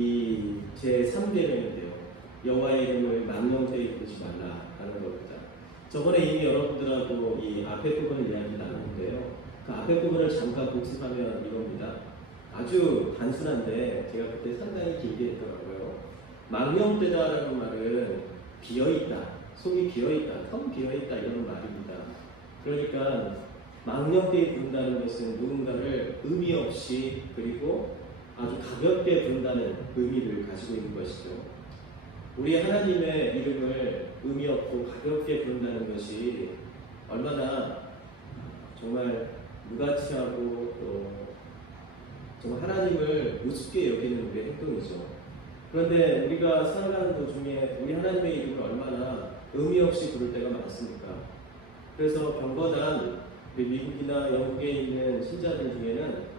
이 제3계명인데요. 여호와의 이름을 망령되이 부르지 말라라는 겁니다. 저번에 이미 여러분들하고 이 앞에 부분을 이야기 나눴는데요. 그 앞에 부분을 잠깐 복습하면 이겁니다. 아주 단순한데 제가 그때 상당히 길게 했더라고요. 망령되다라는 말은 비어있다, 속이 비어있다, 텅 비어있다 이런 말입니다. 그러니까 망령되이 부른다는 것은 누군가를 의미 없이 그리고 아주 가볍게 부른다는 의미를 가지고 있는 것이죠. 우리 하나님의 이름을 의미 없고 가볍게 부른다는 것이 얼마나 정말 무가치하고 또 정말 하나님을 우습게 여기는 우리의 행동이죠. 그런데 우리가 살아가는 도중에 우리 하나님의 이름을 얼마나 의미 없이 부를 때가 많습니까? 그래서 경건한 미국이나 영국에 있는 신자들 중에는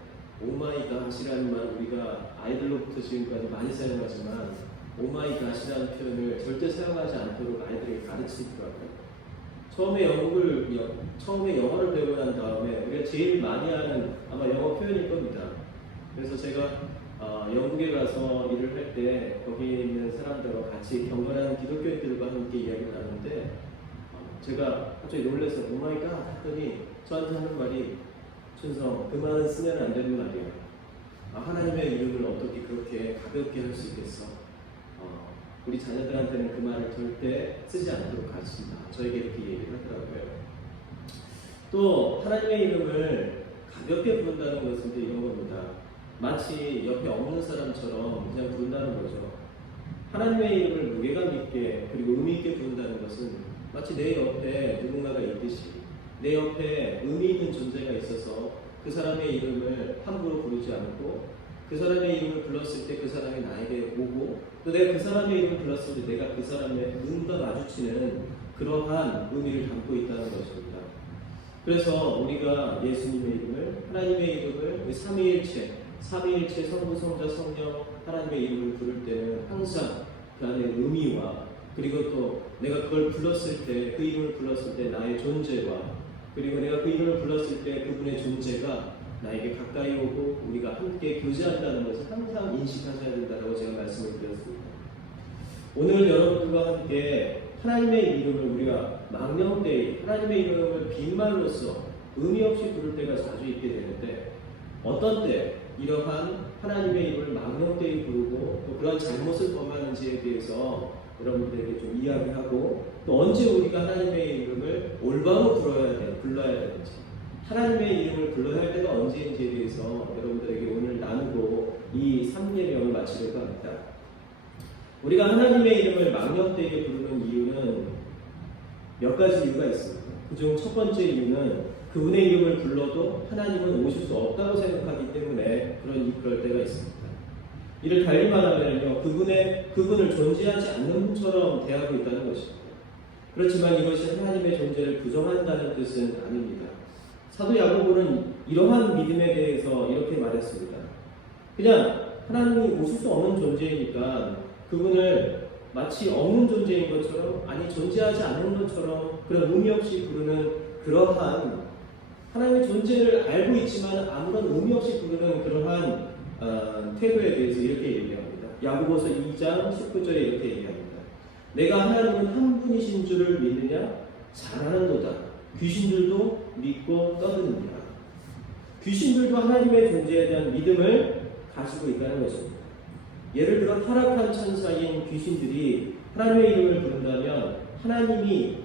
오마이갓이라는 말 우리가 아이들로부터 지금까지 많이 사용하지만 오마이갓이라는 표현을 절대 사용하지 않도록 아이들에게 가르치더라고요. 처음에 영어를 배우고 난 다음에 우리가 제일 많이 하는 아마 영어 표현일 겁니다. 그래서 제가 영국에 가서 일을 할 때 거기 있는 사람들과 같이 경건한 기독교인들과 함께 이야기를 나누는데 제가 갑자기 놀라서 오마이갓 했더니 저한테 하는 말이 준성, 그 말은 쓰면 안 되는 말이야. 하나님의 이름을 어떻게 그렇게 가볍게 할 수 있겠어? 우리 자녀들한테는 그 말을 절대 쓰지 않도록 가르칩니다. 저에게 이렇게 얘기를 하더라고요. 또 하나님의 이름을 가볍게 부른다는 것은 이런 겁니다. 마치 옆에 없는 사람처럼 그냥 부른다는 거죠. 하나님의 이름을 무게감 있게 그리고 의미 있게 부른다는 것은 마치 내 옆에 누군가가 있듯이 내 옆에 의미 있는 존재가 있어서 그 사람의 이름을 함부로 부르지 않고 그 사람의 이름을 불렀을 때 그 사람이 나에게 오고 또 내가 그 사람의 이름을 불렀을 때 내가 그 사람의 눈과 마주치는 그러한 의미를 담고 있다는 것입니다. 그래서 우리가 예수님의 이름을 하나님의 이름을 삼위일체 성부 성자 성령 하나님의 이름을 부를 때는 항상 그 안에 의미와 그리고 또 내가 그걸 불렀을 때 그 이름을 불렀을 때 나의 존재와 그리고 내가 그 이름을 불렀을 때 그분의 존재가 나에게 가까이 오고 우리가 함께 교제한다는 것을 항상 인식하셔야 된다고 제가 말씀을 드렸습니다. 오늘 여러분들과 함께 하나님의 이름을 우리가 망령되이 하나님의 이름을 빈말로써 의미 없이 부를 때가 자주 있게 되는데 어떤 때 이러한 하나님의 이름을 망령되이 부르고 또 그런 잘못을 범하는지에 대해서 여러분들에게 좀 이야기하고 또 언제 우리가 하나님의 이름을 올바로 불러야 되는지 하나님의 이름을 불러야 할 때가 언제인지에 대해서 여러분들에게 오늘 나누고 이 3계명을 마치려고 합니다. 우리가 하나님의 이름을 망령되게 부르는 이유는 몇 가지 이유가 있습니다. 그중 첫 번째 이유는 그분의 이름을 불러도 하나님은 오실 수 없다고 생각하기 때문에 그럴 때가 있습니다. 이를 달리 말하면요, 그분을 존재하지 않는 분처럼 대하고 있다는 것입니다. 그렇지만 이것이 하나님의 존재를 부정한다는 뜻은 아닙니다. 사도 야고보는 이러한 믿음에 대해서 이렇게 말했습니다. 그냥 하나님이 오실 수 없는 존재이니까 그분을 마치 없는 존재인 것처럼 아니 존재하지 않는 것처럼 그런 의미 없이 부르는 그러한 하나님의 존재를 알고 있지만 아무런 의미 없이 부르는 그러한 태도에 대해서 이렇게 얘기합니다. 야고보서 2장 19절에 이렇게 얘기합니다. 내가 하나님은 한 분이신 줄을 믿느냐? 잘하는도다. 귀신들도 믿고 떠드느니라. 귀신들도 하나님의 존재에 대한 믿음을 가지고 있다는 것입니다. 예를 들어 타락한 천사인 귀신들이 하나님의 이름을 부른다면 하나님이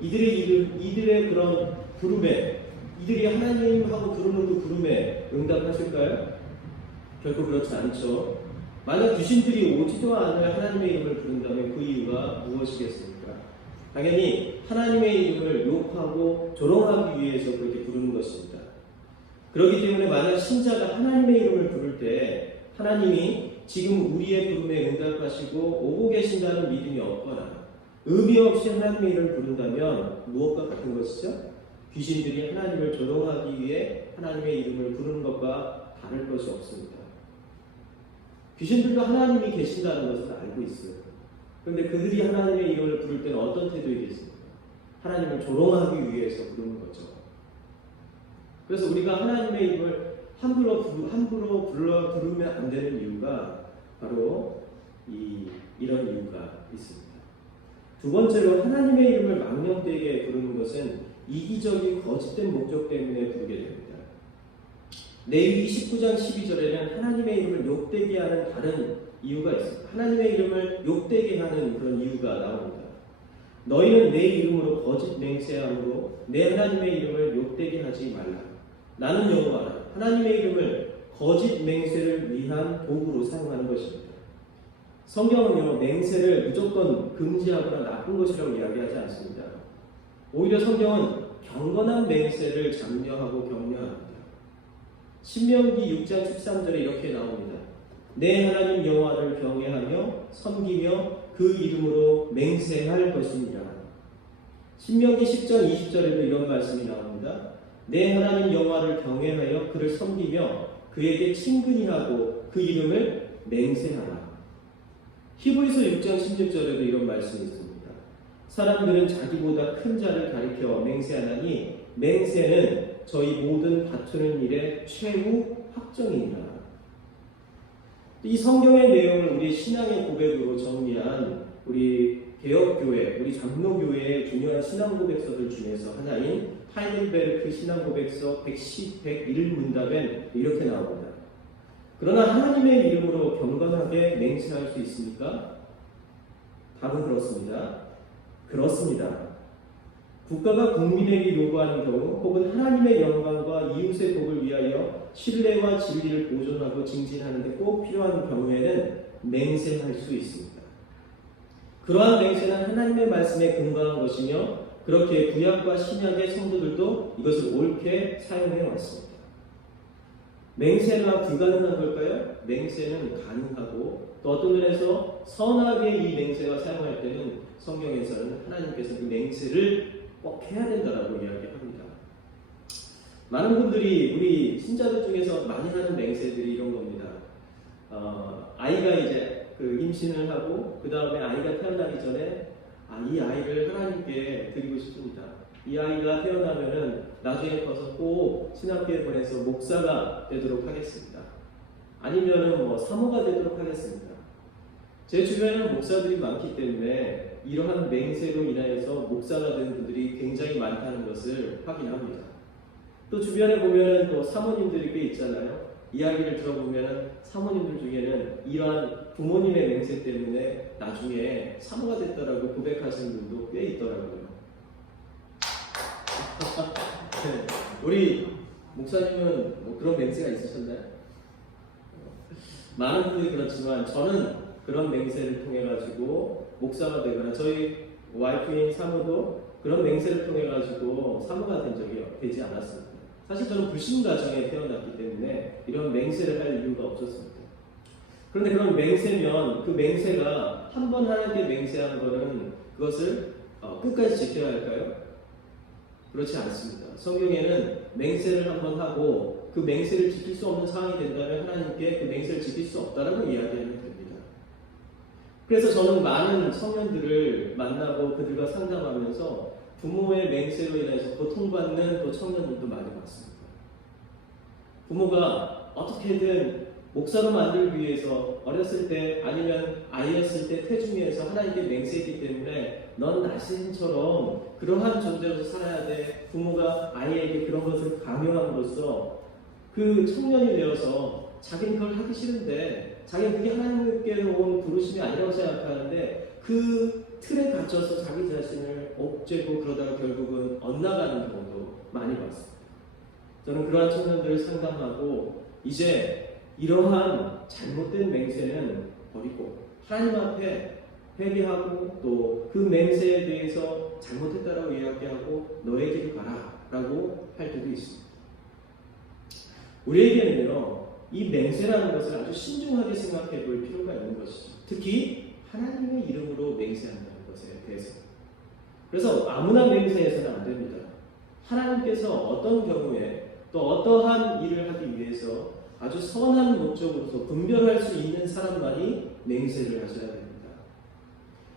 이들의 그런 부름에 이들이 하나님하고 부르는 그 부름에 응답하실까요? 결코 그렇지 않죠. 만약 귀신들이 오지도 않을 하나님의 이름을 부른다면 그 이유가 무엇이겠습니까? 당연히 하나님의 이름을 욕하고 조롱하기 위해서 그렇게 부르는 것입니다. 그렇기 때문에 만약 신자가 하나님의 이름을 부를 때 하나님이 지금 우리의 부름에 응답하시고 오고 계신다는 믿음이 없거나 의미 없이 하나님의 이름을 부른다면 무엇과 같은 것이죠? 귀신들이 하나님을 조롱하기 위해 하나님의 이름을 부르는 것과 다를 것이 없습니다. 귀신들도 하나님이 계신다는 것을 알고 있어요. 그런데 그들이 하나님의 이름을 부를 때는 어떤 태도이겠습니까? 하나님을 조롱하기 위해서 부르는 거죠. 그래서 우리가 하나님의 이름을 함부로 불러 부르면 안 되는 이유가 바로 이런 이유가 있습니다. 두 번째로 하나님의 이름을 망령되게 부르는 것은 이기적인 거짓된 목적 때문에 부르게 됩니다. 레위기 19장 12절에는 하나님의 이름을 욕되게 하는 다른 이유가 있습니다. 하나님의 이름을 욕되게 하는 그런 이유가 나옵니다. 너희는 내 이름으로 거짓 맹세함으로 내 하나님의 이름을 욕되게 하지 말라. 나는 여호와라. 하나님의 이름을 거짓 맹세를 위한 도구로 사용하는 것입니다. 성경은요, 맹세를 무조건 금지하거나 나쁜 것이라고 이야기하지 않습니다. 오히려 성경은 경건한 맹세를 장려하고 격려합니다. 신명기 6장 13절에 이렇게 나옵니다. 내 하나님 여호와를 경외하며 섬기며 그 이름으로 맹세할 것이니라. 신명기 10장 20절에도 이런 말씀이 나옵니다. 내 하나님 여호와를 경외하여 그를 섬기며 그에게 친근히 하고 그 이름을 맹세하라. 히브리서 6장 16절에도 이런 말씀이 있습니다. 사람들은 자기보다 큰 자를 가리켜 맹세하나니 맹세는 저희 모든 다투는 일의 최후 확정이니라. 이 성경의 내용을 우리 신앙의 고백으로 정리한 우리 개혁교회, 우리 장로교회의 중요한 신앙 고백서들 중에서 하나인 하이델베르크 신앙 고백서 101문답엔 이렇게 나옵니다. 그러나 하나님의 이름으로 경건하게 맹세할 수 있습니까? 답은 그렇습니다. 그렇습니다. 국가가 국민에게 요구하는 경우 혹은 하나님의 영광과 이웃의 복을 위하여 신뢰와 진리를 보존하고 증진하는 데 꼭 필요한 경우에는 맹세할 수 있습니다. 그러한 맹세는 하나님의 말씀에 근거한 것이며 그렇게 구약과 신약의 성도들도 이것을 옳게 사용해 왔습니다. 맹세가 불가능한 걸까요? 맹세는 가능하고 또 어떤 면에서 선하게 이 맹세가 사용할 때는 성경에서는 하나님께서 그 맹세를 꼭 해야 된다라고 이야기합니다. 많은 분들이 우리 신자들 중에서 많이 하는 맹세들이 이런 겁니다. 아이가 이제 임신을 하고 그 다음에 아이가 태어나기 전에 이 아이를 하나님께 드리고 싶습니다. 이 아이가 태어나면은 나중에 커서 꼭 신학교에 보내서 목사가 되도록 하겠습니다. 아니면은 사모가 되도록 하겠습니다. 제 주변에는 목사들이 많기 때문에 이러한 맹세로 인하여서 목사가 된 분들이 굉장히 많다는 것을 확인합니다. 또 주변에 보면은 또 사모님들이 꽤 있잖아요. 이야기를 들어보면은 사모님들 중에는 이러한 부모님의 맹세 때문에 나중에 사모가 됐다라고 고백하시는 분도 꽤 있더라고요. 네. 우리 목사님은 그런 맹세가 있으셨나요? 많은 분들이 그렇지만 저는 그런 맹세를 통해 가지고 목사가 되거나 저희 와이프인 사모도 그런 맹세를 통해 가지고 사모가 된 적이 되지 않았습니다. 사실 저는 불신 가정에 태어났기 때문에 이런 맹세를 할 이유가 없었습니다. 그런데 그런 맹세면 그 맹세가 한 번 하나님께 맹세한 거는 그것을 끝까지 지켜야 할까요? 그렇지 않습니다. 성경에는 맹세를 한번 하고 그 맹세를 지킬 수 없는 상황이 된다면 하나님께 그 맹세를 지킬 수 없다라고 이야기하면 됩니다. 그래서 저는 많은 청년들을 만나고 그들과 상담하면서 부모의 맹세로 인해서 고통받는 또 청년들도 많이 봤습니다. 부모가 어떻게든 목사로 만들기 위해서 어렸을 때 아니면 아이였을 때 태중에서 하나님께 맹세했기 때문에 넌 나신처럼 그러한 존재로서 살아야 돼. 부모가 아이에게 그런 것을 강요함으로써 그 청년이 되어서 자기는 그걸 하기 싫은데 자기는 그게 하나님께로 온 부르심이 아니라고 생각하는데 그 틀에 갇혀서 자기 자신을 옥죄고 그러다가 결국은 엇나가는 경우도 많이 봤습니다. 저는 그러한 청년들을 상담하고 이제 이러한 잘못된 맹세는 버리고 하나님 앞에 회개하고 또 그 맹세에 대해서 잘못했다라고 이야기하고 너의 길을 가라 라고 할 때도 있습니다. 우리에게는요 이 맹세라는 것을 아주 신중하게 생각해 볼 필요가 있는 것이죠. 특히 하나님의 이름으로 맹세한다는 것에 대해서. 그래서 아무나 맹세해서는 안 됩니다. 하나님께서 어떤 경우에 또 어떠한 일을 하기 위해서 아주 선한 목적으로서 분별할 수 있는 사람만이 맹세를 하셔야 됩니다.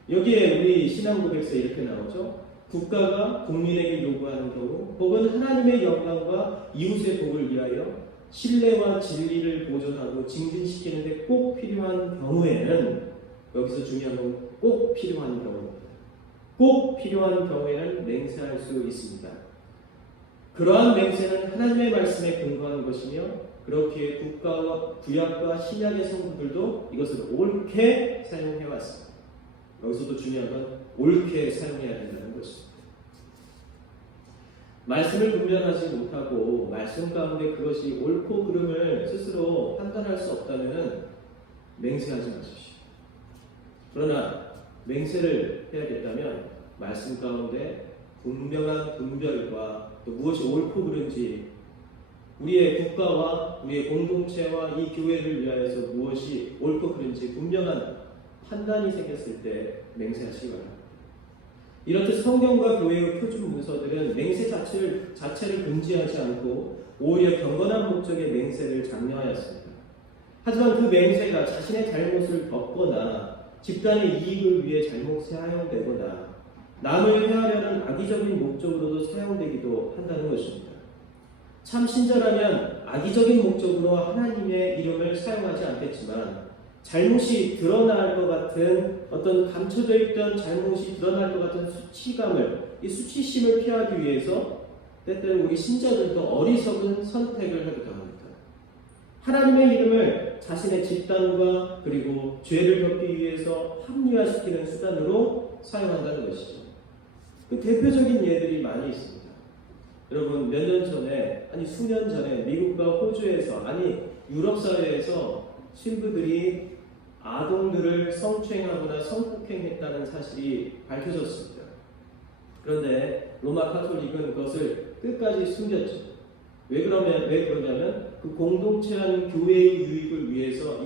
여기에 우리 신앙고백서에 이렇게 나오죠. 국가가 국민에게 요구하는 경우 혹은 하나님의 영광과 이웃의 복을 위하여 신뢰와 진리를 보존하고 증진시키는데 꼭 필요한 경우에는, 여기서 중요한 건 꼭 필요한 경우입니다. 꼭 필요한 경우에는 맹세할 수 있습니다. 그러한 맹세는 하나님의 말씀에 근거한 것이며, 그렇기에 구약과 신약의 성도들도 이것을 옳게 사용해왔습니다. 여기서도 중요한 건 옳게 사용해야 된다는 것입니다. 말씀을 분별하지 못하고 말씀 가운데 그것이 옳고 그름을 스스로 판단할 수 없다면 맹세하지 마십시오. 그러나 맹세를 해야겠다면 말씀 가운데 분명한 분별과 또 무엇이 옳고 그른지, 우리의 국가와 우리의 공동체와 이 교회를 위하여서 무엇이 옳고 그른지 분명한 판단이 생겼을 때 맹세하시기 바랍니다. 이렇듯 성경과 교회의 표준 문서들은 맹세 자체를 금지하지 않고 오히려 경건한 목적의 맹세를 장려하였습니다. 하지만 그 맹세가 자신의 잘못을 덮거나 집단의 이익을 위해 잘못 사용되거나 남을 해하려는 악의적인 목적으로도 사용되기도 한다는 것입니다. 참 신자라면 악의적인 목적으로 하나님의 이름을 사용하지 않겠지만, 잘못이 드러날 것 같은 어떤 감춰져 있던 잘못이 드러날 것 같은 이 수치심을 피하기 위해서 때때로 우리 신자들도 어리석은 선택을 하기도 합니다. 하나님의 이름을 자신의 집단과 그리고 죄를 덮기 위해서 합리화시키는 수단으로 사용한다는 것이죠. 그 대표적인 예들이 많이 있습니다. 여러분, 몇 년 전에, 수년 전에 미국과 호주에서, 유럽 사회에서 신부들이 아동들을 성추행하거나 성폭행했다는 사실이 밝혀졌습니다. 그런데 로마 가톨릭은 그것을 끝까지 숨겼죠. 왜 그러냐면 그 공동체한 교회의 유익을 위해서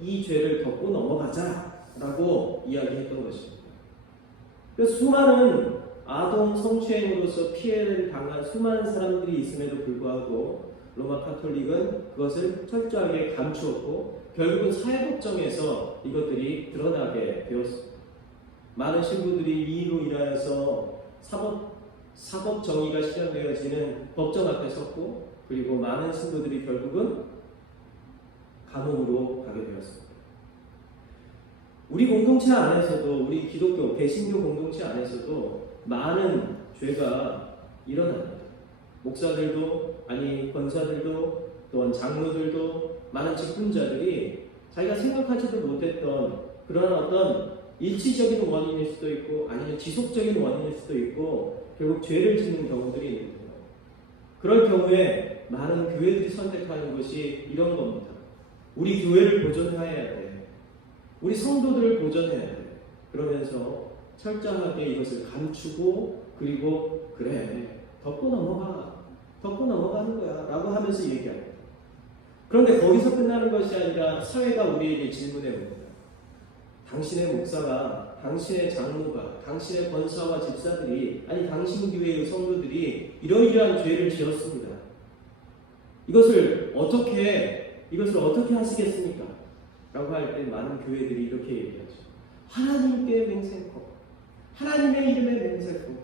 이 죄를 덮고 넘어가자라고 이야기했던 것입니다. 그래서 수많은 아동 성추행으로서 피해를 당한 수많은 사람들이 있음에도 불구하고 로마 가톨릭은 그것을 철저하게 감추었고 결국은 사회법정에서 이것들이 드러나게 되었습니다. 많은 신부들이 이 일로 인하여서 사법 정의가 실현되어지는 법정 앞에 섰고, 그리고 많은 신부들이 결국은 감옥으로 가게 되었습니다. 우리 공동체 안에서도, 우리 기독교 개신교 공동체 안에서도 많은 죄가 일어납니다. 목사들도, 권사들도, 또한 장로들도, 많은 직분자들이 자기가 생각하지도 못했던 그런 어떤 일시적인 원인일 수도 있고 아니면 지속적인 원인일 수도 있고 결국 죄를 짓는 경우들이 있는 거예요. 그럴 경우에 많은 교회들이 선택하는 것이 이런 겁니다. 우리 교회를 보존해야 돼. 우리 성도들을 보존해야 돼. 그러면서 철저하게 이것을 감추고, 그리고 덮고 넘어가는 거야 라고 하면서 얘기합니다. 그런데 거기서 끝나는 것이 아니라 사회가 우리에게 질문해 봅니다. 당신의 목사가, 당신의 장로가, 당신의 권사와 집사들이, 당신 교회의 성도들이 이러이러한 죄를 지었습니다. 이것을 어떻게 하시겠습니까? 라고 할 때 많은 교회들이 이렇게 얘기하죠. 하나님께 맹세코, 하나님의 이름에 맹세코,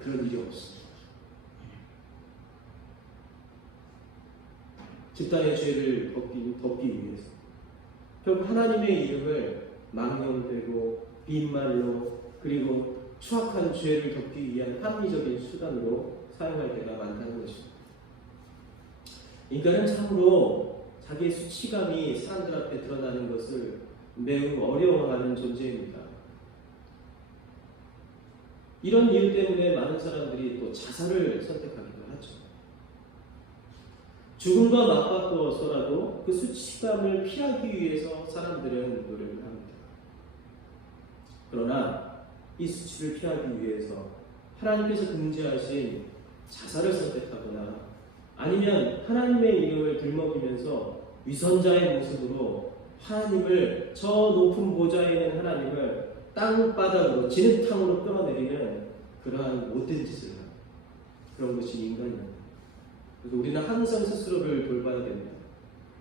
그런 일이 없습니다. 집단의 죄를 덮기 위해서 결국 하나님의 이름을 망령되고 빈말로, 그리고 추악한 죄를 덮기 위한 합리적인 수단으로 사용할 때가 많다는 것입니다. 인간은 참으로 자기의 수치감이 사람들 앞에 드러나는 것을 매우 어려워하는 존재입니다. 이런 이유 때문에 많은 사람들이 또 자살을 선택하기도 하죠. 죽음과 맞바꿔서라도 그 수치감을 피하기 위해서 사람들은 노력을 합니다. 그러나 이 수치를 피하기 위해서 하나님께서 금지하신 자살을 선택하거나 아니면 하나님의 이름을 들먹이면서 위선자의 모습으로 하나님을, 저 높은 보좌에 있는 하나님을 땅바닥으로 진흙탕으로 끌어내리는 그러한 못된 짓을 합니다. 그런 것이 인간입니다. 그래서 우리는 항상 스스로를 돌봐야 됩니다.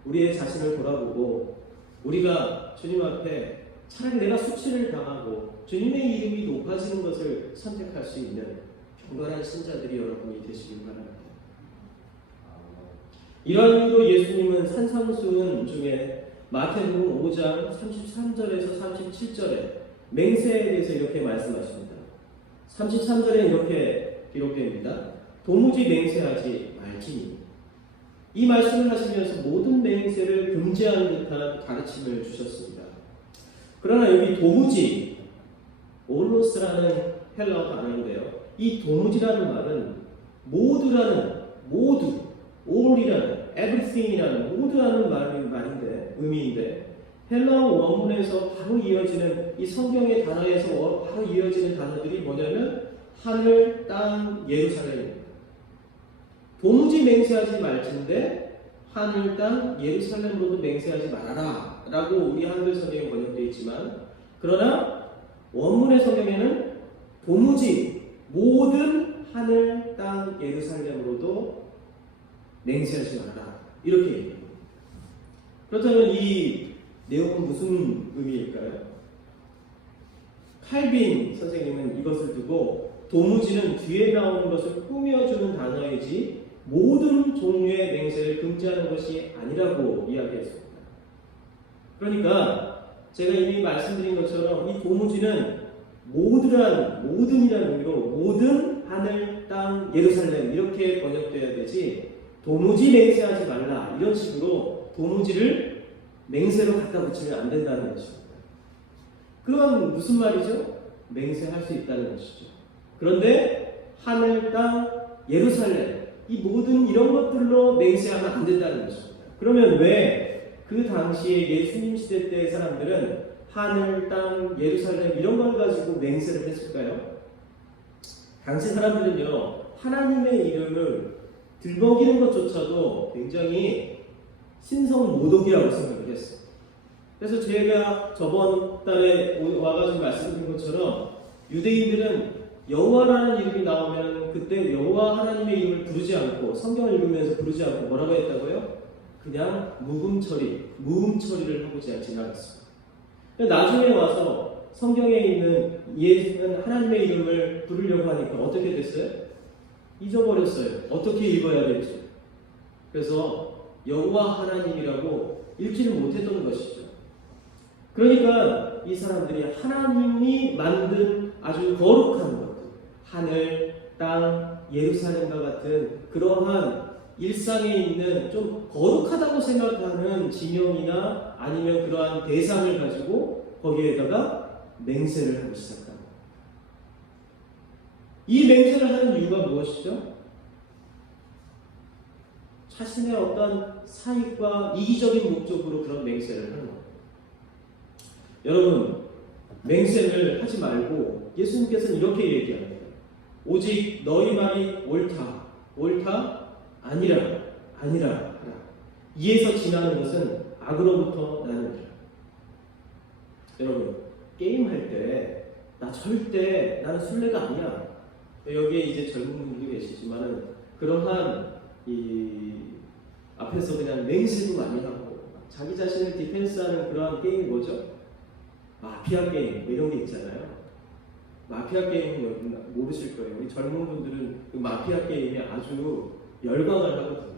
우리의 자신을 돌아보고 우리가 주님 앞에 차라리 내가 수치를 당하고 주님의 이름이 높아지는 것을 선택할 수 있는 경건한 신자들이 여러분이 되시길 바랍니다. 이러한 이유로 예수님은 산상수훈 중에 마태복음 5장 33절에서 37절에 맹세에 대해서 이렇게 말씀하십니다. 33절에 이렇게 기록됩니다. 도무지 맹세하지 말지니. 이 말씀을 하시면서 모든 맹세를 금지하는 듯한 가르침을 주셨습니다. 그러나 여기 도무지, 올로스라는 헬라어 단어인데요. 이 도무지라는 말은 모두라는, 모두, all이라는, everything이라는 모두라는 말인데, 의미인데, 헬라어 원문에서 바로 이어지는, 이 성경의 단어에서 바로 이어지는 단어들이 뭐냐면 하늘, 땅, 예루살렘입니다. 도무지 맹세하지 말진데 하늘, 땅, 예루살렘으로도 맹세하지 말아라 라고 우리 한글 성경에 번역되어 있지만, 그러나 원문의 성경에는 도무지 모든 하늘, 땅, 예루살렘으로도 맹세하지 말아라 이렇게 얘기합니다. 그렇다면 이 내용은 무슨 의미일까요? 칼빈 선생님은 이것을 두고 도무지는 뒤에 나오는 것을 꾸며주는 단어이지 모든 종류의 맹세를 금지하는 것이 아니라고 이야기했습니다. 그러니까 제가 이미 말씀드린 것처럼 이 도무지는 모든이라는 의미로 모든 하늘, 땅, 예루살렘 이렇게 번역돼야 되지 도무지 맹세하지 말라 이런 식으로 도무지를 맹세로 갖다 붙이면 안 된다는 것입니다. 그건 무슨 말이죠? 맹세할 수 있다는 것이죠. 그런데 하늘, 땅, 예루살렘 이 모든 이런 것들로 맹세하면 안 된다는 것입니다. 그러면 왜 그 당시에 예수님 시대 때의 사람들은 하늘, 땅, 예루살렘 이런 걸 가지고 맹세를 했을까요? 당시 사람들은요 하나님의 이름을 들먹이는 것조차도 굉장히 신성모독이라고 생각을 했어요. 그래서 제가 저번 달에 와가지고 말씀드린 것처럼 유대인들은 여호와라는 이름이 나오면 그때 여호와 하나님의 이름을 부르지 않고 성경을 읽으면서 부르지 않고 뭐라고 했다고요? 그냥 무음 처리를 하고 지나갔습니다. 나중에 와서 성경에 있는 예수는 하나님의 이름을 부르려고 하니까 어떻게 됐어요? 잊어버렸어요. 어떻게 읽어야 될지. 그래서 여호와 하나님이라고 읽지를 못했던 것이죠. 그러니까 이 사람들이 하나님이 만든 아주 거룩한 것들, 하늘, 땅, 예루살렘과 같은 그러한 일상에 있는 좀 거룩하다고 생각하는 지명이나 아니면 그러한 대상을 가지고 거기에다가 맹세를 하기 시작합니다. 이 맹세를 하는 이유가 무엇이죠? 자신의 어떤 사익과 이기적인 목적으로 그런 맹세를 하는 겁니다. 여러분, 맹세를 하지 말고 예수님께서는 이렇게 얘기합니다. 오직 너희 말이 옳다, 아니라 하라. 이에서 지나는 것은 악으로부터 나느니라. 여러분, 게임할 때 나는 술래가 아니야. 여기에 이제 젊은 분들도 계시지만은 그러한 앞에서 그냥 맹세도 많이 하고 자기 자신을 디펜스하는 그러한 게임이 뭐죠? 마피아 게임 이런 게 있잖아요. 마피아 게임은 모르실 거예요. 우리 젊은 분들은 그 마피아 게임에 아주 열광을 하거든요.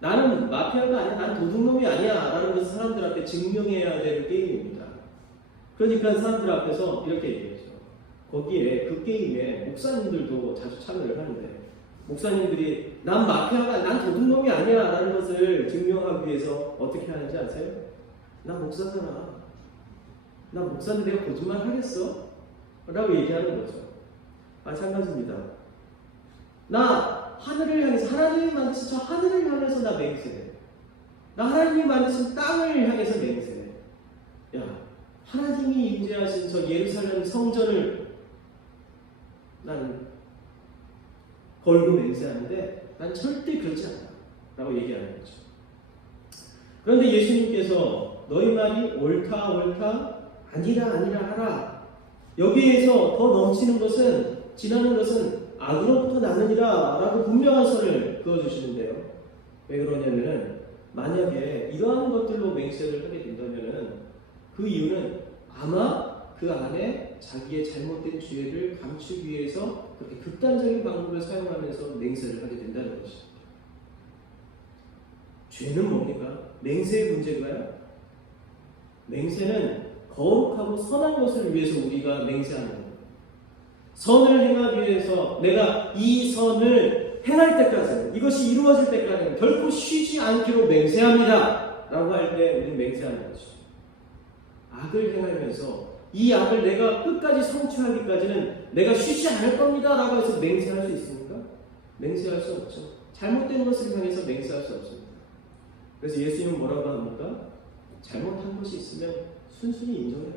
나는 마피아가 아니야, 난 도둑놈이 아니야 라는 것을 사람들 앞에 증명해야 되는 게임입니다. 그러니까 사람들 앞에서 이렇게 얘기했죠. 거기에 그 게임에 목사님들도 자주 참여를 하는데 목사님들이 난 마피아가 난 도둑놈이 아니야 라는 것을 증명하기 위해서 어떻게 하는지 아세요? 나 목사잖아. 나 목사인데 내가 거짓말 하겠어? 라고 얘기하는 거죠. 마찬가지입니다. 나 하늘을 향해서 하나님이 만드신 저 하늘을 향해서 나 맹세해. 나 하나님이 만드신 땅을 향해서 맹세해. 야, 하나님이 임재하신 저 예루살렘 성전을 난 걸고 맹세하는데 난 절대 그렇지 않아 라고 얘기하는 거죠. 그런데 예수님께서 너희 말이 옳다 아니라 하라. 여기에서 더 넘치는 것은 지나는 것은 악으로부터 나느니라 라고 분명한 선을 그어주시는데요. 왜 그러냐면은 만약에 이러한 것들로 맹세를 하게 된다면은 그 이유는 아마 그 안에 자기의 잘못된 죄를 감추기 위해서 그렇게 극단적인 방법을 사용하면서 맹세를 하게 된다는 것입니다. 죄는 뭡니까? 맹세의 문제인가요? 맹세는 거룩하고 선한 것을 위해서 우리가 맹세하는 겁니다. 선을 행하기 위해서 내가 이 선을 행할 때까지는, 이것이 이루어질 때까지는 결코 쉬지 않기로 맹세합니다 라고 할 때 우리는 맹세하는 것이죠. 악을 행하면서 이 악을 내가 끝까지 성취하기까지는 내가 쉬지 않을 겁니다 라고 해서 맹세할 수 있습니까? 맹세할 수 없죠. 잘못된 것을 향해서 맹세할 수 없습니다. 그래서 예수님은 뭐라고 합니까? 잘못한 것이 있으면 순순히 인정해라.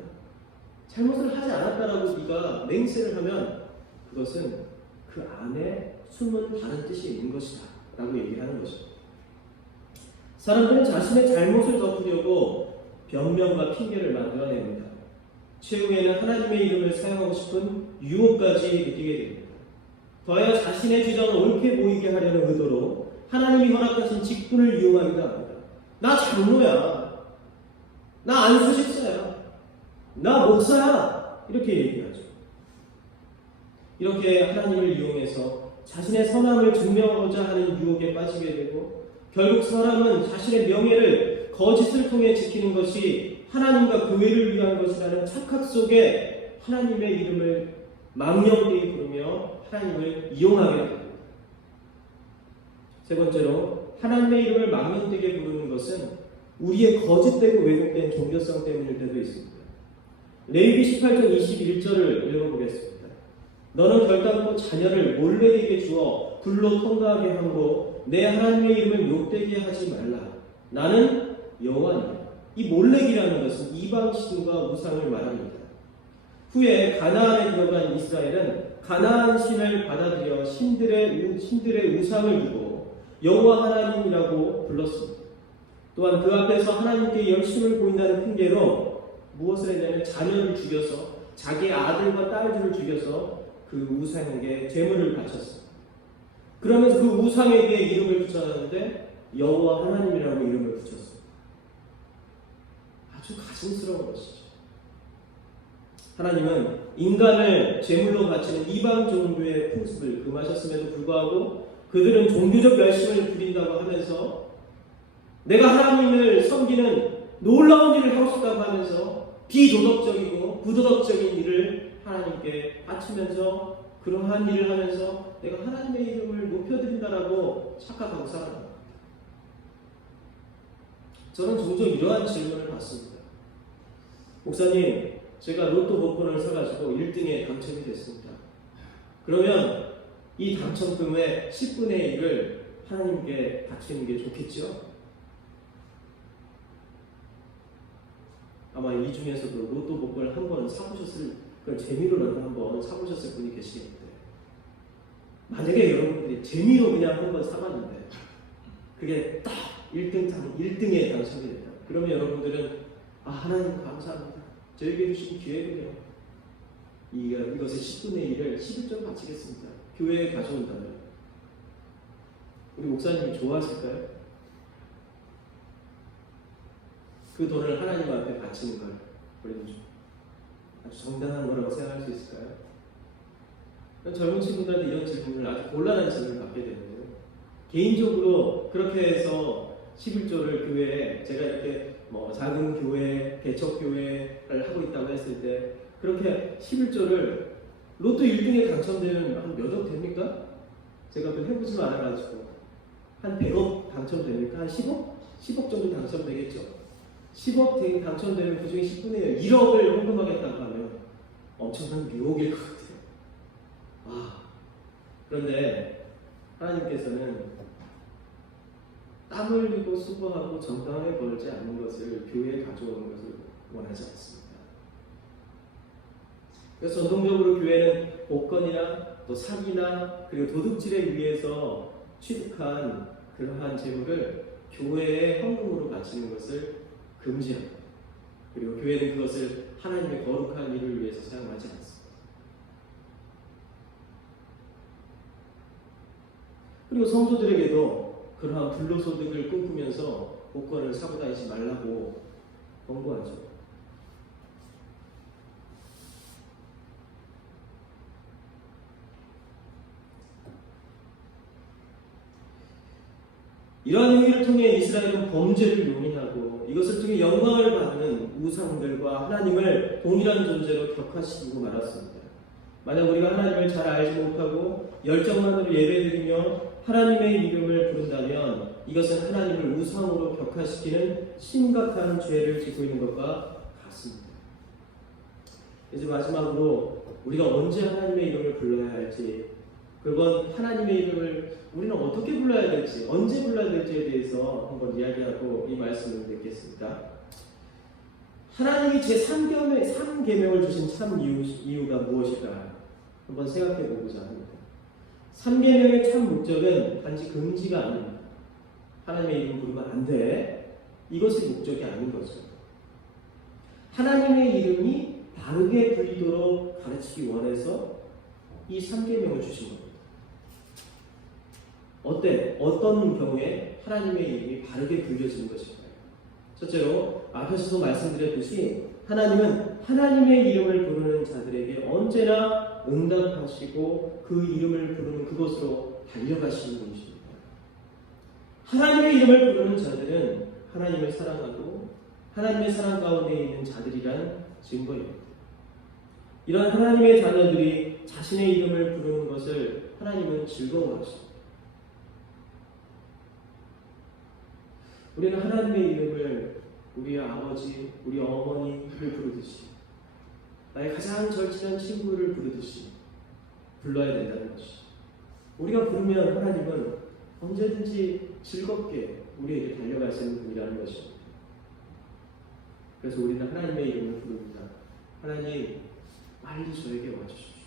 잘못을 하지 않았다라고 네가 맹세를 하면 그것은 그 안에 숨은 다른 뜻이 있는 것이다 라고 얘기를 하는 것입니다. 사람들은 자신의 잘못을 덮으려고 변명과 핑계를 만들어냅니다. 최후에는 하나님의 이름을 사용하고 싶은 유혹까지 느끼게 됩니다. 더하여 자신의 주장을 옳게 보이게 하려는 의도로 하나님이 허락하신 직분을 이용하기도 합니다. 나 장로야. 나 안수집사야. 나 목사야. 이렇게 얘기하죠. 이렇게 하나님을 이용해서 자신의 선함을 증명하고자 하는 유혹에 빠지게 되고 결국 사람은 자신의 명예를 거짓을 통해 지키는 것이 하나님과 교회를 위한 것이라는 착각 속에 하나님의 이름을 망령되이 부르며 하나님을 이용하게 됩니다. 세 번째로 하나님의 이름을 망령되게 부르는 것은 우리의 거짓되고 왜곡된 종교성 때문일 때도 있습니다. 레위기 18장 21절을 읽어보겠습니다. 너는 결단코 자녀를 몰래에게 주어 불로 통과하게 하고 내 하나님의 이름을 욕되게 하지 말라. 나는 여호와니라. 이 몰렉이라는 것은 이방신과 우상을 말합니다. 후에 가나안에 들어간 이스라엘은 가나안 신을 받아들여 신들의 우상을 두고 여호와 하나님이라고 불렀습니다. 또한 그 앞에서 하나님께 열심을 보인다는 핑계로 무엇을 했냐면 자녀를 죽여서 자기의 아들과 딸들을 죽여서 그 우상에게 제물을 바쳤습니다. 그러면서 그 우상에게 이름을 붙였는데 여호와 하나님이라고 이름을 붙였습니다. 아주 가증스러운 것이죠. 하나님은 인간을 제물로 바치는 이방 종교의 풍습을 금하셨음에도 불구하고 그들은 종교적 열심을 부린다고 하면서 내가 하나님을 섬기는 놀라운 일을 하고 싶다고 하면서 비도덕적이고 부도덕적인 일을 하나님께 바치면서 그러한 일을 하면서 내가 하나님의 이름을 높여드린다라고 착각하고 살아갑니다. 저는 종종 이러한 질문을 받습니다. 목사님, 제가 로또 복권을 사가지고 1등에 당첨이 됐습니다. 그러면 이 당첨금의 10분의 1을 하나님께 바치는 게 좋겠죠? 아마 이 중에서도 로또 복권을 한번 사보셨을, 그걸 재미로라도 한번 사보셨을 분이 계시겠는데, 만약에 여러분들이 재미로 그냥 한번 사봤는데 그게 딱 1등에 당첨이 됐다. 그러면 여러분들은 하나님 감사합니다. 저에게 주신 기회군요. 이것의 10분의 1을 11점 바치겠습니다. 교회에 가져온다면 우리 목사님이 좋아하실까요? 그 돈을 하나님 앞에 바치는 걸 우리는 아주 정당한 거라고 생각할 수 있을까요? 젊은 친구들한테 이런 질문을 아주 곤란한 질문을 받게 되는데요. 개인적으로 그렇게 해서 11조를 교회에, 제가 이렇게 작은 교회, 개척교회를 하고 있다고 했을 때 그렇게 11조를 로또 1등에 당첨되면 한 몇 억 됩니까? 제가 또 해보지도 않아가지고 한 100억 당첨됩니까? 한 10억? 10억 정도 당첨되겠죠. 10억 당첨되면 그 중에 10분의 1억을 헌금하겠다고 하면 엄청난 유혹일 것 같아요. 그런데 하나님께서는 땀 흘리고 수고하고 정당하게 벌지 않는 것을 교회에 가져오는 것을 원하지 않습니다. 그래서 전통적으로 교회는 복권이나 또 사기나 그리고 도둑질에 의해서 취득한 그러한 재물을 교회에 헌금으로 바치는 것을 금지합니다. 그리고 교회는 그것을 하나님의 거룩한 일을 위해서 사용하지 않습니다. 그리고 성도들에게도 그러한 불로소득을 꿈꾸면서 복권을 사고 다니지 말라고 권고하죠. 이러한 행위를 통해 이스라엘은 범죄를 용인하고 이것을 통해 영광을 받는 우상들과 하나님을 동일한 존재로 격화시키고 말았습니다. 만약 우리가 하나님을 잘 알지 못하고 열정만으로 예배드리며 하나님의 이름을 부른다면 이것은 하나님을 우상으로 격화시키는 심각한 죄를 짓고 있는 것과 같습니다. 이제 마지막으로 우리가 언제 하나님의 이름을 불러야 할지, 그건 하나님의 이름을 우리는 어떻게 불러야 될지, 언제 불러야 될지에 대해서 한번 이야기하고 이 말씀을 듣겠습니다. 하나님이 제3계명을 주신 참 이유가 무엇일까 한번 생각해 보고자 합니다. 3계명의 참 목적은 단지 금지가 아닙니다. 하나님의 이름 부르면 안 돼. 이것이 목적이 아닌 거죠. 하나님의 이름이 바르게 불리도록 가르치기 원해서 이 3계명을 주신 겁니다. 어떤 경우에 하나님의 이름이 바르게 불려지는 것일까요? 첫째로 앞에서도 말씀드렸듯이 하나님은 하나님의 이름을 부르는 자들에게 언제나 응답하시고 그 이름을 부르는 그곳으로 달려가시는 분이십니다. 하나님의 이름을 부르는 자들은 하나님을 사랑하고 하나님의 사랑 가운데 있는 자들이란 증거입니다. 이런 하나님의 자녀들이 자신의 이름을 부르는 것을 하나님은 즐거워하십니다. 우리는 하나님의 이름을 우리 아버지, 우리 어머니를 부르듯이, 나의 가장 절친한 친구를 부르듯이 불러야 된다는 것이죠. 우리가 부르면 하나님은 언제든지 즐겁게 우리에게 달려갈 수 있는 분이라는 것입니다. 그래서 우리는 하나님의 이름을 부릅니다. 하나님, 빨리 저에게 와주십시오.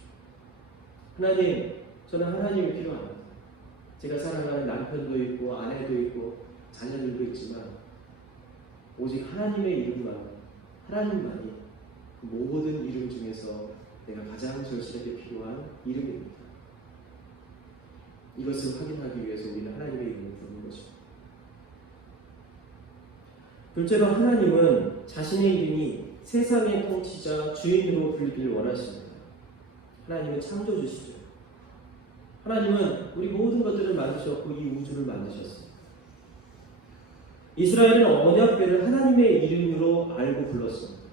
하나님, 저는 하나님이 필요합니다. 제가 사랑하는 남편도 있고 아내도 있고 자녀들도 있지만 오직 하나님의 이름만, 하나님만이 그 모든 이름 중에서 내가 가장 절실하게 필요한 이름입니다. 이것을 확인하기 위해서 우리는 하나님의 이름을 부르는 것입니다. 둘째로 하나님은 자신의 이름이 세상의 통치자, 주인으로 불리길 원하십니다. 하나님은 창조주시죠. 하나님은 우리 모든 것들을 만드셨고 이 우주를 만드셨습니다. 이스라엘은 언약궤를 하나님의 이름으로 알고 불렀습니다.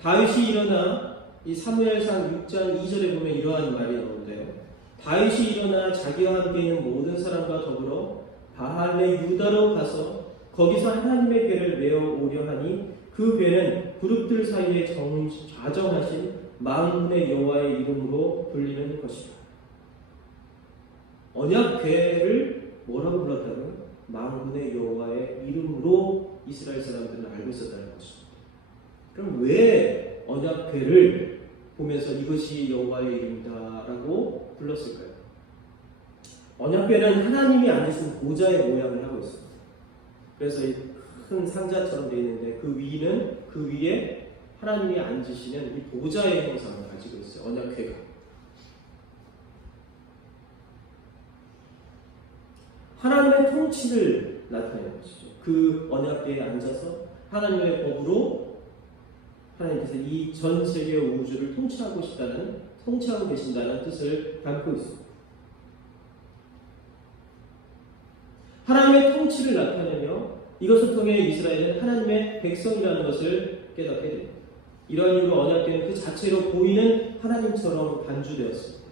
다윗이 일어나 이 사무엘상 6장 2절에 보면 이러한 말이 나오는데요. 다윗이 일어나 자기와 함께 있는 모든 사람과 더불어 바할레 유다로 가서 거기서 하나님의 궤를 메어 오려 하니 그 궤는 그룹들 사이에 좌정하신 만군의 여호와의 이름으로 불리는 것이다. 언약궤를 뭐라고 불렀다고요? 만군의 여호와의 이름으로 이스라엘 사람들은 알고 있었다는 것입니다. 그럼 왜 언약궤를 보면서 이것이 여호와의 이름이다라고 불렀을까요? 언약궤는 하나님이 앉으신 보좌의 모양을 하고 있습니다. 그래서 이 큰 상자처럼 되어 있는데 그 위에 하나님이 앉으시는 이 보좌의 형상을 가지고 있어요. 언약궤가. 하나님의 통치를 나타내는 것이죠. 그 언약궤에 앉아서 하나님의 법으로 하나님께서 이 전 세계 우주를 통치하고 계신다는 뜻을 담고 있습니다. 하나님의 통치를 나타내며 이것을 통해 이스라엘은 하나님의 백성이라는 것을 깨닫게 됩니다. 이러한 이유로 언약궤는 그 자체로 보이는 하나님처럼 간주되었습니다.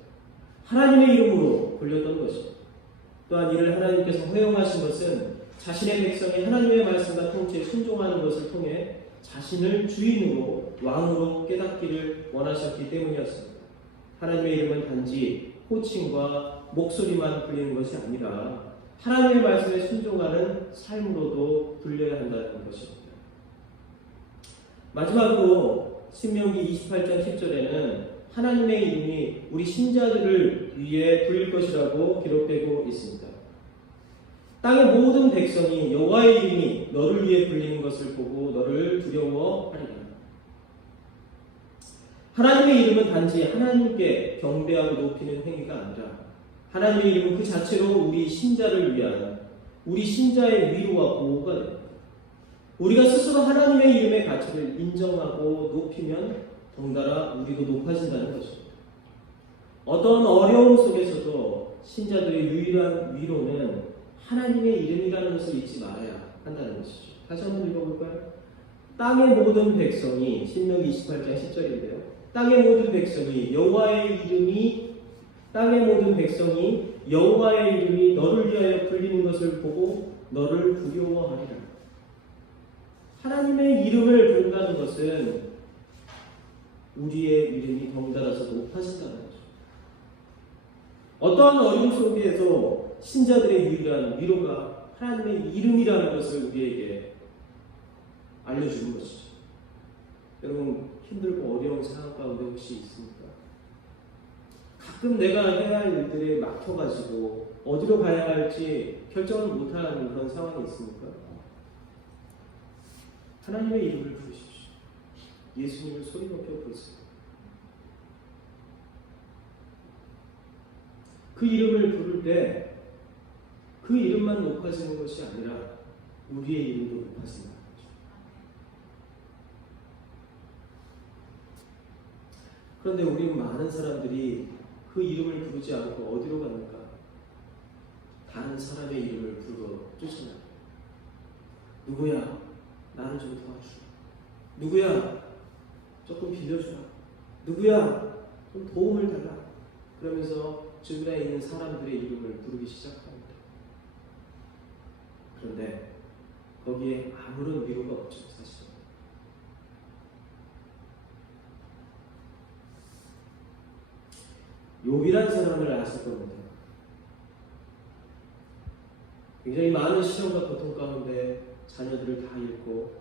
하나님의 이름으로 불렸던 것입니다. 또한 이를 하나님께서 허용하신 것은 자신의 백성이 하나님의 말씀과 통치에 순종하는 것을 통해 자신을 주인으로 왕으로 깨닫기를 원하셨기 때문이었습니다. 하나님의 이름은 단지 호칭과 목소리만 불리는 것이 아니라 하나님의 말씀에 순종하는 삶으로도 불려야 한다는 것입니다. 마지막으로 신명기 28장 10절에는 하나님의 이름이 우리 신자들을 위해 불릴 것이라고 기록되고 있습니다. 땅의 모든 백성이 여호와의 이름이 너를 위해 불리는 것을 보고 너를 두려워하리라. 하나님의 이름은 단지 하나님께 경배하고 높이는 행위가 아니라 하나님의 이름은 그 자체로 우리 신자를 위한 우리 신자의 위로와 보호가 됩니다. 우리가 스스로 하나님의 이름의 가치를 인정하고 높이면 덩달아 우리도 높아진다는 것입니다. 어떤 어려움 속에서도 신자들의 유일한 위로는 하나님의 이름이라는 것을 잊지 말아야 한다는 것이죠. 다시 한번 읽어볼까요? 땅의 모든 백성이, 신명기 28장 10절인데요. 땅의 모든 백성이 여호와의 이름이 너를 위하여 불리는 것을 보고 너를 두려워하리라. 하나님의 이름을 부른다는 것은 우리의 이름이 덩달아서 높아진다는 거죠. 어떠한 어려움 속에서 신자들의 유일한 위로가 하나님의 이름이라는 것을 우리에게 알려주는 것이죠. 여러분, 힘들고 어려운 상황 가운데 혹시 있습니까? 가끔 내가 해야 할 일들에 막혀가지고 어디로 가야 할지 결정을 못하는 그런 상황이 있습니까? 하나님의 이름을 부르십시오. 예수님을 소리 높여 부르세요. 그 이름을 부를 때 그 이름만 높아지는 것이 아니라 우리의 이름도 높아진다. 그런데 우리 많은 사람들이 그 이름을 부르지 않고 어디로 갑니까? 다른 사람의 이름을 부르러 쫓아나요. 누구야? 나를 좀 도와주라. 누구야? 조금 빌려주라. 누구야? 좀 도움을 달라. 그러면서 주변에 있는 사람들의 이름을 부르기 시작합니다. 그런데 거기에 아무런 위로가 없죠, 사실. 욥이라는 사람을 아실 겁니다. 굉장히 많은 시련과 고통 가운데 자녀들을 다 잃고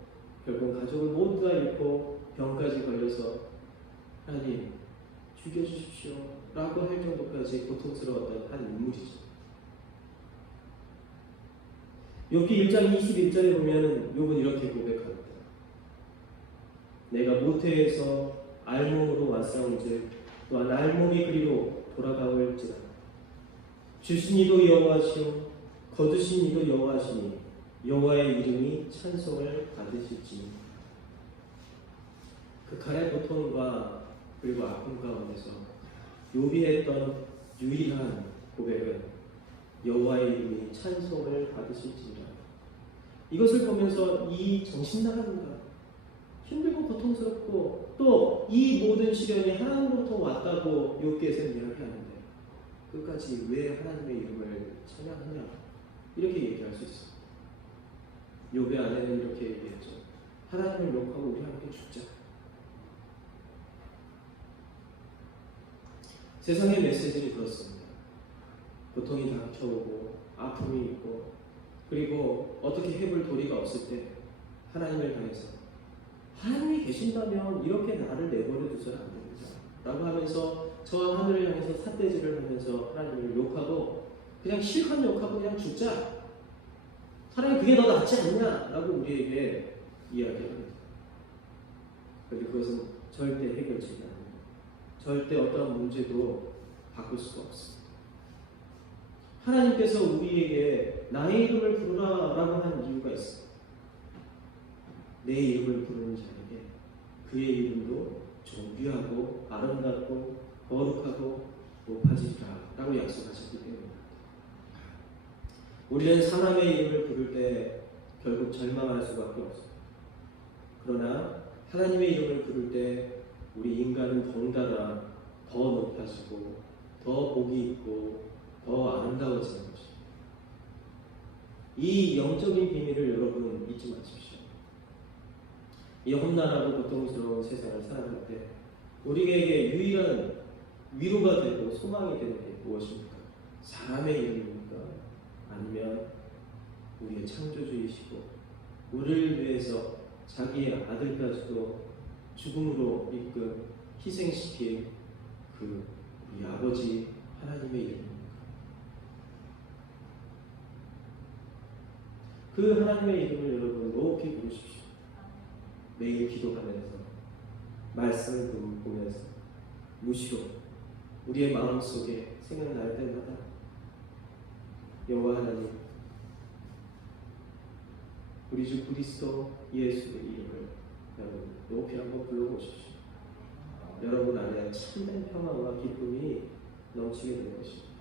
결국 가족을 모두 다 잃고 병까지 걸려서 하나님 죽여주십시오 라고 할 정도까지 고통스러웠던 한 인물이죠. 욥기 1장 21절에 보면 욥은 이렇게 고백합니다. 내가 모태에서 알몸으로 왔사온즉 또한 알몸이 그리로 돌아가올지라. 주신 이도 여호와시오 거두신 이도 여호와시니 여호와의 이름이 찬송을 받으실지니. 극한의 고통과 그리고 아픔 가운데서 욥이 했던 유일한 고백은 여호와의 이름이 찬송을 받으실지니라. 이것을 보면서 이 정신 나갑니다. 힘들고 고통스럽고 또 이 모든 시련이 하나님으로부터 왔다고 욥기에서는 이야기하는데 끝까지 왜 하나님의 이름을 찬양하냐 이렇게 얘기할 수 있습니다. 욥의 아내는 이렇게 얘기했죠. 하나님을 욕하고 우리 함께 죽자. 세상의 메시지는 그렇습니다. 고통이 닥쳐오고 아픔이 있고 그리고 어떻게 해볼 도리가 없을 때 하나님을 향해서 하나님이 계신다면 이렇게 나를 내버려 두서는 안 됩니다 라고 하면서 저 하늘을 향해서 삿대질을 하면서 하나님을 욕하고 그냥 실컷 욕하고 그냥 죽자. 차라리 그게 더 낫지 않냐 라고 우리에게 이야기합니다. 그런데 그것은 절대 해결책이 아닙니다. 절대 어떠한 문제도 바꿀 수가 없습니다. 하나님께서 우리에게 나의 이름을 부르라 라고 하는 이유가 있습니다. 내 이름을 부르는 자에게 그의 이름도 존귀하고 아름답고 거룩하고 높아지리라 라고 약속하셨기 때문입니다. 우리는 사람의 이름을 부를 때 결국 절망할 수밖에 없습니다. 그러나 하나님의 이름을 부를 때 우리 인간은 덩달아 더 높아지고 더 복이 있고 더 아름다워지는 것입니다. 이 영적인 비밀을 여러분 잊지 마십시오. 이 험난하고 고통스러운 세상을 살아갈 때 우리에게 유일한 위로가 되고 소망이 되는 게 무엇입니까? 사람의 이름입니까? 아니면 우리의 창조주이시고 우리를 위해서 자기의 아들까지도 죽음으로 이끌 희생시킨 그 우리 아버지 하나님의 이름입니까? 그 하나님의 이름을 여러분 높이 부르십시오. 매일 기도하면서 말씀을 보면서 무시로 우리의 마음속에 생각날 때마다 여호와 하나님 우리 주 그리스도 예수의 이름을 여러분 높이 한번 불러보십시오. 여러분 안에 참된 평화와 기쁨이 넘치게 될 것입니다.